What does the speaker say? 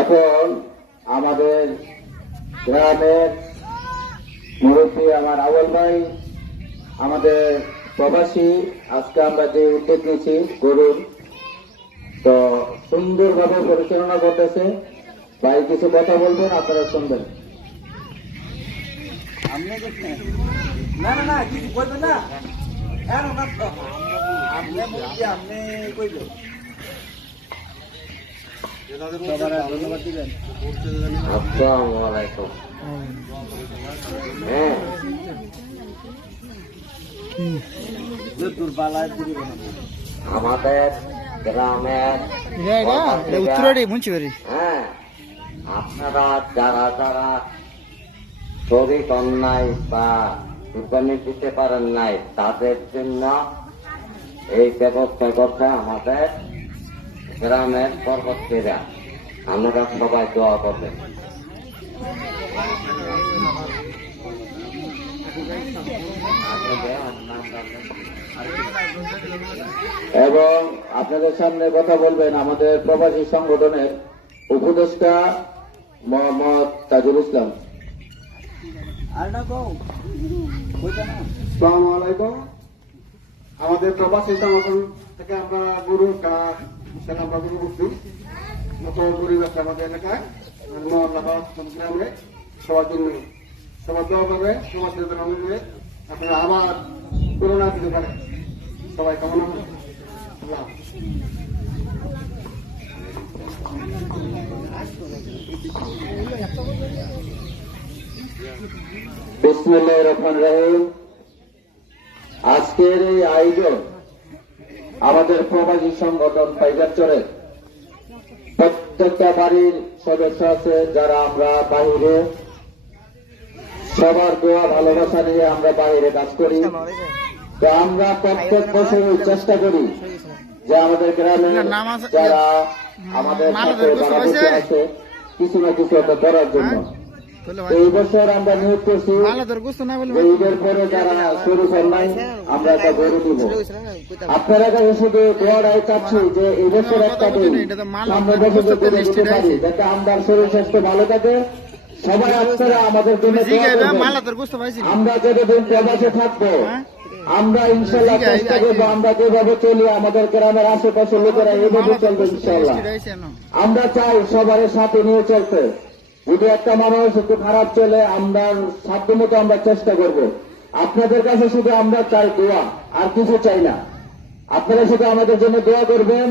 এখন আমাদের গ্রামের মুরব্বী আমার আউয়াল ভাই, আমাদের প্রবাসী, আজকে আমরা যে উদ্যোগ নিয়েছি গরুর, তো সুন্দরভাবে পরিচালনা করতেছে। ভাই কিছু কথা বলবেন, আপনারা শুনবেন। না না না কিছু বলবেন না, আপনি কইল ধন্যবাদ দিবেন। আসসালামু আলাইকুম। হ্যাঁ, আমাদের গ্রামের হ্যাঁ, আপনারা যারা যারা শরীর অন্যায় বা কুরবানি দিতে পারেন নাই, তাদের জন্য এই ব্যবস্থা করতে আমাদের গ্রামের পর্বতীরা, আমরা সবাই দোয়া করবেন। এবং আপনাদের সামনে কথা বলবেন আমাদের প্রবাসী সংগঠনের উপদেষ্টা মোহাম্মদ তাজুল ইসলাম। আসসালামু আলাইকুম। আমাদের প্রবাসী সংগঠন থেকে আমরা গরু আমরা গরু করছি মতো পরিবেশ আমাদের এলাকায় গ্রামে সবার জন্য সবার দোয়া করবে, সমাজ করবে, আপনারা আবার করোনা দিতে পারে, সবাই কামনা করে। বিসমিল্লাহির রহমানির রহিম। আজকের এই আয়োজন আমাদের প্রবাসী সংগঠন পাইকারচরের প্রত্যেকটা বাড়ির সদস্য আছে, যারা আমরা বাহিরে সবার দোয়া ভালোবাসা নিয়ে আমরা বাহিরে কাজ করি। তো আমরা প্রত্যেক বছর চেষ্টা করি যে আমাদের গ্রামে যারা আমাদের সাথে আছে কিছু না কিছু একটা করার জন্য। এই বছর আমরা নিয়োগ করছি ঈদের পরে যারা শুরু নাই আমরা একটা গরু দিব। আপনারা কাছে শুধু দোয়াটাই চাচ্ছি যে এই বছর একটা দিন সামনে বছর করে দিতে পারি, যাতে আমরা শরীর স্বাস্থ্য ভালো থাকে। সবাই আপনারা আমাদের জন্য আমরা যতদিন প্রবাসে থাকবো আমরা ইনশাল্লাহ চেষ্টা করবো, আমরা যেভাবে চলি আমাদের গ্রামের আশেপাশের লোকেরা এইভাবে চলবে ইনশাল্লাহ। আমরা চাই সবার সাথে নিয়ে চলতে। যদি একটা মানুষ একটু খারাপ চলে, আমরা সাধ্য মতো আমরা চেষ্টা করব। আপনাদের কাছে শুধু আমরা চাই দোয়া, আর কিছু চাই না। আপনারা শুধু আমাদের জন্য দোয়া করবেন।